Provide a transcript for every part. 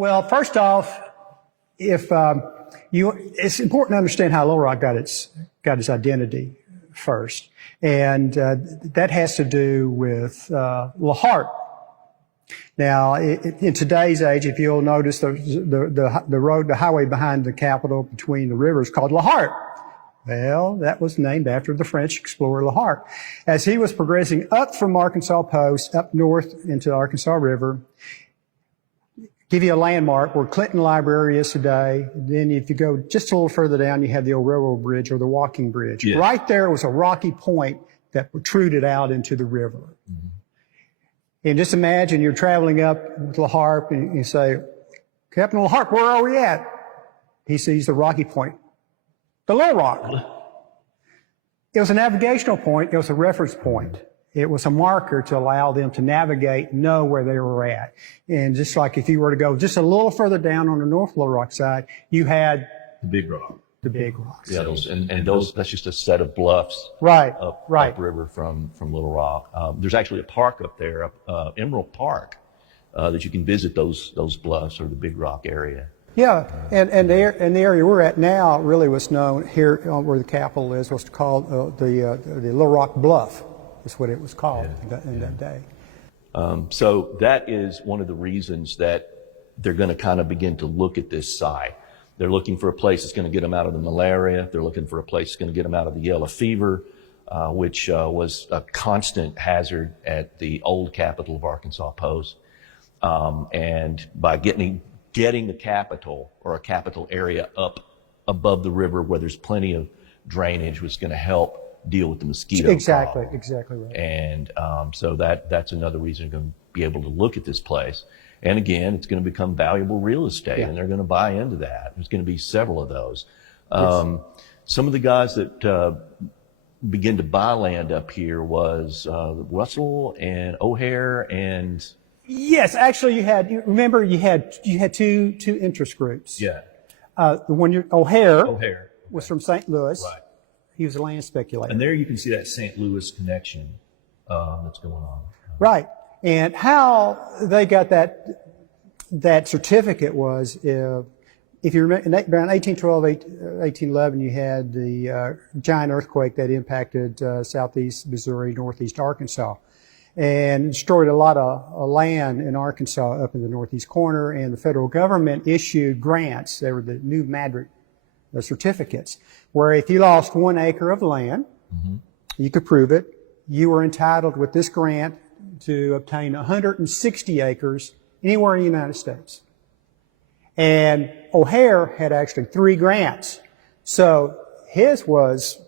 Well, first off, it's important to understand how Little Rock got its identity first, and that has to do with LaHart. Now, in today's age, if you'll notice, the highway behind the Capitol between the rivers is called LaHart. Well, that was named after the French explorer LaHart. As he was progressing up from Arkansas Post, up north into the Arkansas River, give you a landmark where Clinton Library is today. Then if you go just a little further down, you have the old railroad bridge or the walking bridge. Yeah. Right there was a rocky point that protruded out into the river. Mm-hmm. And just imagine you're traveling up with LaHart and you say, Captain LaHart, where are we at? He sees the rocky point. The Little Rock. It was a navigational point. It was a reference point. It was a marker to allow them to navigate, know where they were at. And just like if you were to go just a little further down on the North Little Rock side, you had the Big Rock. The Big Rocks. Yeah, that's just a set of bluffs. Right. Upriver from Little Rock. There's actually a park up there, Emerald Park, that you can visit those bluffs or the Big Rock area. Yeah, and the area we're at now really was known here where the Capitol is was called the Little Rock Bluff. Is what it was called in that day. So that is one of the reasons that they're going to kind of begin to look at this site. They're looking for a place that's going to get them out of the malaria. They're looking for a place that's going to get them out of the yellow fever, which was a constant hazard at the old capital of Arkansas Post. And by getting the capital or a capital area up above the river where there's plenty of drainage was going to help deal with the mosquito Exactly right. And so that's another reason you're going to be able to look at this place. And again, it's going to become valuable real estate, and they're going to buy into that. There's going to be several of those. Some of the guys that began to buy land up here was Russell and OHara and... Yes, actually you had two interest groups. Yeah. The one OHara was from St. Louis. Right. He was a land speculator. And there you can see that St. Louis connection that's going on. Right. And how they got that certificate was, if you remember, around 1812, 1811, you had the giant earthquake that impacted southeast Missouri, northeast Arkansas, and destroyed a lot of land in Arkansas up in the northeast corner. And the federal government issued grants. They were the new Madrid certificates, where if you lost 1 acre of land, you could prove it, you were entitled with this grant to obtain 160 acres anywhere in the United States. And OHara had actually 3 grants. So his was,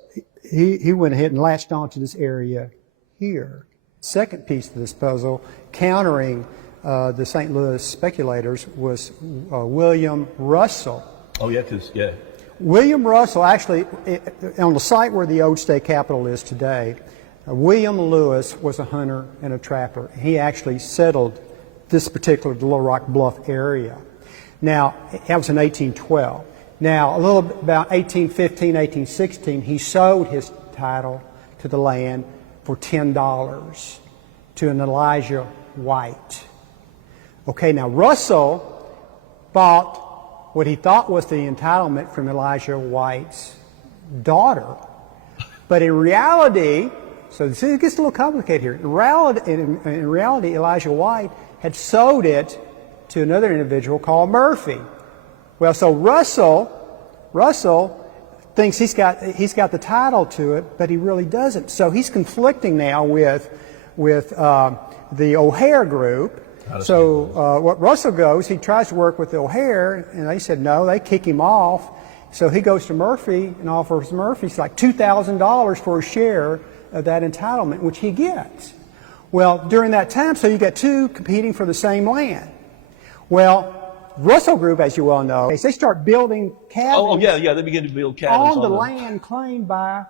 he went ahead and latched onto this area here. Second piece of this puzzle, countering the St. Louis speculators, was William Russell. Oh, yeah, William Russell, actually, on the site where the old state capitol is today, William Lewis was a hunter and a trapper. He actually settled this particular Little Rock Bluff area. Now, that was in 1812. Now, about 1815, 1816, he sold his title to the land for $10 to an Elijah White. Okay, now Russell bought what he thought was the entitlement from Elijah White's daughter. But in reality, so this gets a little complicated here. In reality, Elijah White had sold it to another individual called Murphy. Well, so Russell thinks he's got the title to it, but he really doesn't. So he's conflicting now with the OHara group. So what Russell goes, he tries to work with the OHara, and they said no, they kick him off. So he goes to Murphy and offers Murphy like $2,000 for a share of that entitlement, which he gets. Well, during that time, so you got 2 competing for the same land. Well, Russell Group, as you well know, they start building cabins. They begin to build cabins on the land claimed by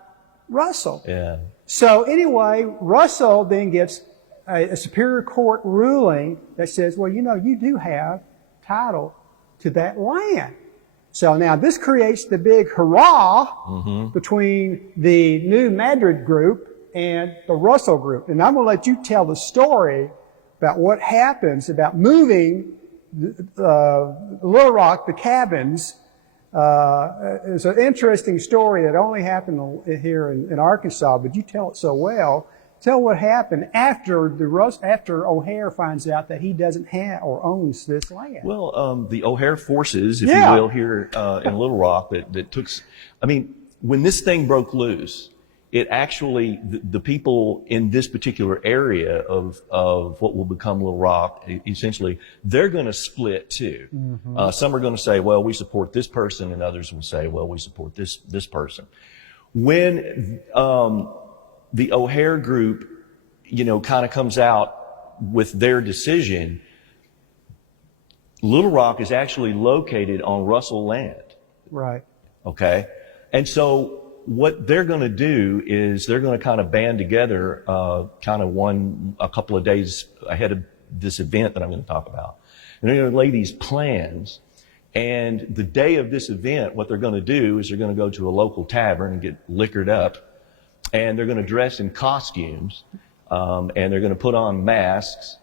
Russell. Yeah. So anyway, Russell then gets a Superior Court ruling that says, well, you do have title to that land. So now this creates the big hurrah between the new Madrid group and the Russell group. And I'm going to let you tell the story about what happens about moving Little Rock, the cabins, is an interesting story that only happened here in Arkansas, but you tell it so well. Tell what happened after OHara finds out that he doesn't have or owns this land. Well, the OHara forces, if you will, here in Little Rock, that took. I mean, when this thing broke loose, it actually the people in this particular area of what will become Little Rock, essentially, they're going to split too. Mm-hmm. Some are going to say, "Well, we support this person," and others will say, "Well, we support this person." When the OHara group, kind of comes out with their decision, Little Rock is actually located on Russell land. Right. Okay. And so what they're going to do is they're going to kind of band together, a couple of days ahead of this event that I'm going to talk about. And they're going to lay these plans. And the day of this event, what they're going to do is they're going to go to a local tavern and get liquored up. And they're going to dress in costumes, and they're going to put on masks,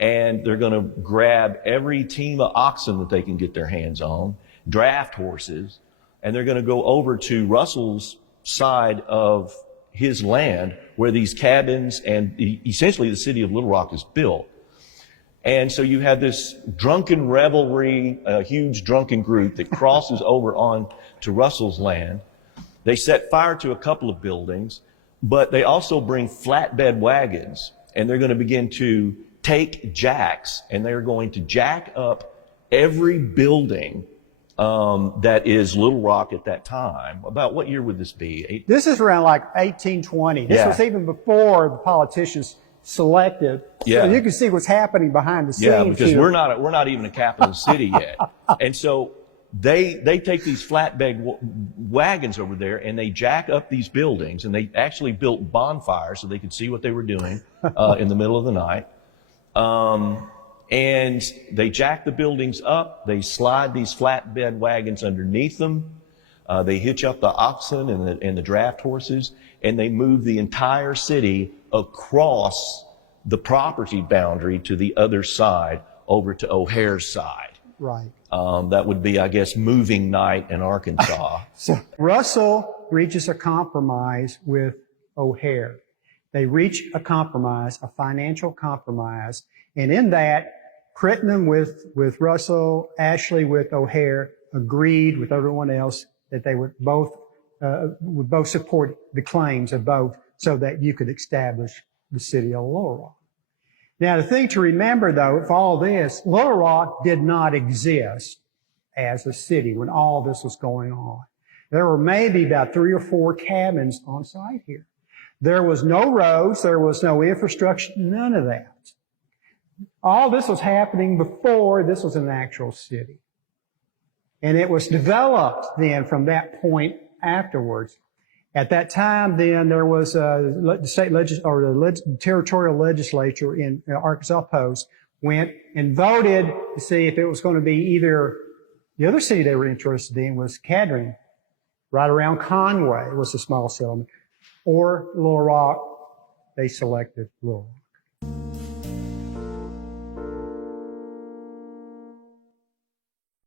and they're going to grab every team of oxen that they can get their hands on, draft horses, and they're going to go over to Russell's side of his land where these cabins and essentially the city of Little Rock is built. And so you have this drunken revelry, a huge drunken group that crosses over on to Russell's land. They set fire to a couple of buildings, but they also bring flatbed wagons, and they're going to begin to take jacks, and they're going to jack up every building that is Little Rock at that time. About what year would this be? This is around like 1820. This was even before the politicians selected. Yeah. So you can see what's happening behind the scenes. Yeah, because here. we're not even a capital city yet. And so they take these flatbed wagons over there and they jack up these buildings, and they actually built bonfires so they could see what they were doing in the middle of the night. And they jack the buildings up. They slide these flatbed wagons underneath them. They hitch up the oxen and the draft horses, and they move the entire city across the property boundary to the other side, over to OHara's side. Right. That would be, I guess, moving night in Arkansas. So Russell reaches a compromise with OHara. They reach a compromise, a financial compromise, and in that, Crittenden with Russell, Ashley with OHara, agreed with everyone else that they would both support the claims of both, so that you could establish the city of Little Rock. Now, the thing to remember, though, for all this, Little Rock did not exist as a city when all this was going on. There were maybe about 3 or 4 cabins on site here. There was no roads, there was no infrastructure, none of that. All this was happening before this was an actual city. And it was developed then from that point afterwards. At that time, then, there was the territorial legislature in Arkansas Post went and voted to see if it was going to be either the other city they were interested in was Cadron, right around Conway was a small settlement, or Little Rock. They selected Little Rock.